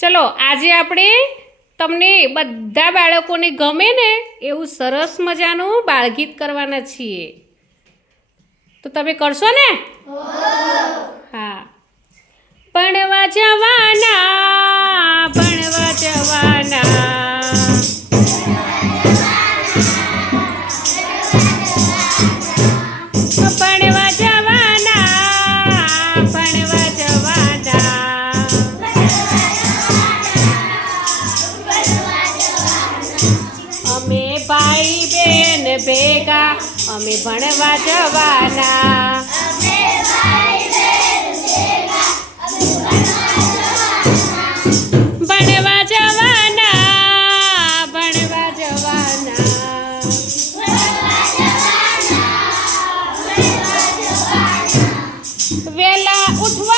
ચલો આજે આપણે તમને બધા બાળકોને ગમે ને એવું સરસ મજાનું બાળગીત કરવાના છીએ. તો તમે કરશો ને? હા. ભણવા જવાના ભેગા અમે ભણવા જવાના ભણવા જવાના ભણવા જવાના વેલા ઉઠવાના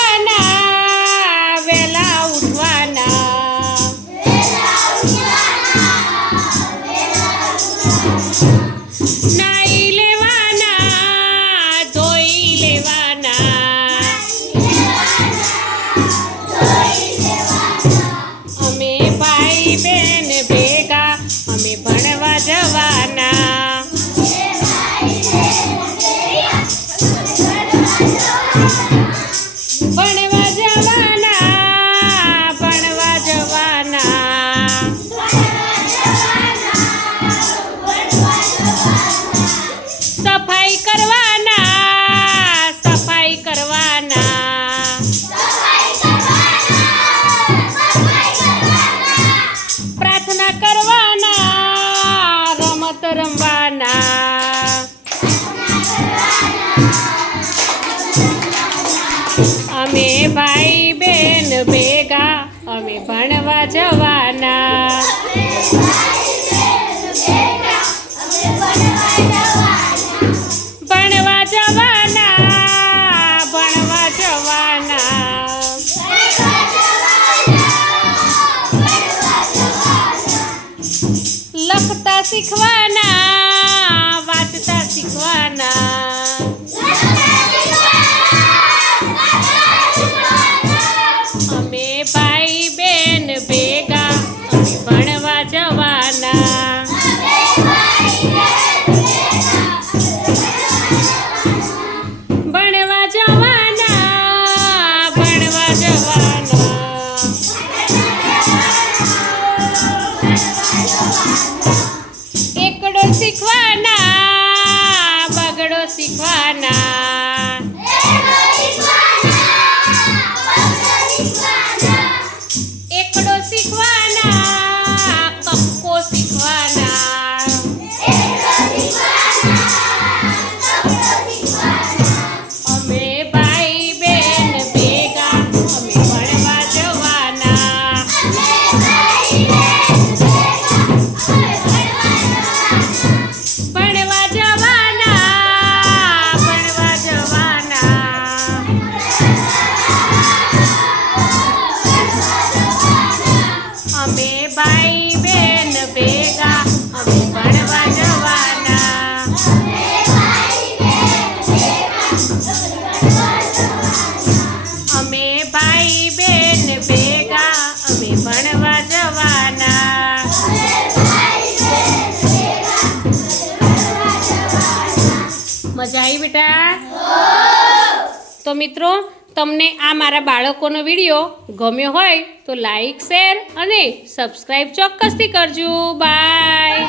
ભાઈ બેન ભેગા અમે ભણવા જવાના. ભણવા પ્રાર્થના કરવાના રમત રમવાના. અમે ભાઈ બેન ભેગા અમે ભણવા જવાના. લખતા શીખવાના. એકડો શીખવાના. ભાઈ બેન ભેગા, અમે ભણવા જવાના. મજા આવી બેટા? તો મિત્રો, તમને આ મારા બાળકોનો વીડિયો ગમ્યો હોય તો લાઈક, શેર અને સબસ્ક્રાઈબ ચોક્કસથી કરજો. બાય.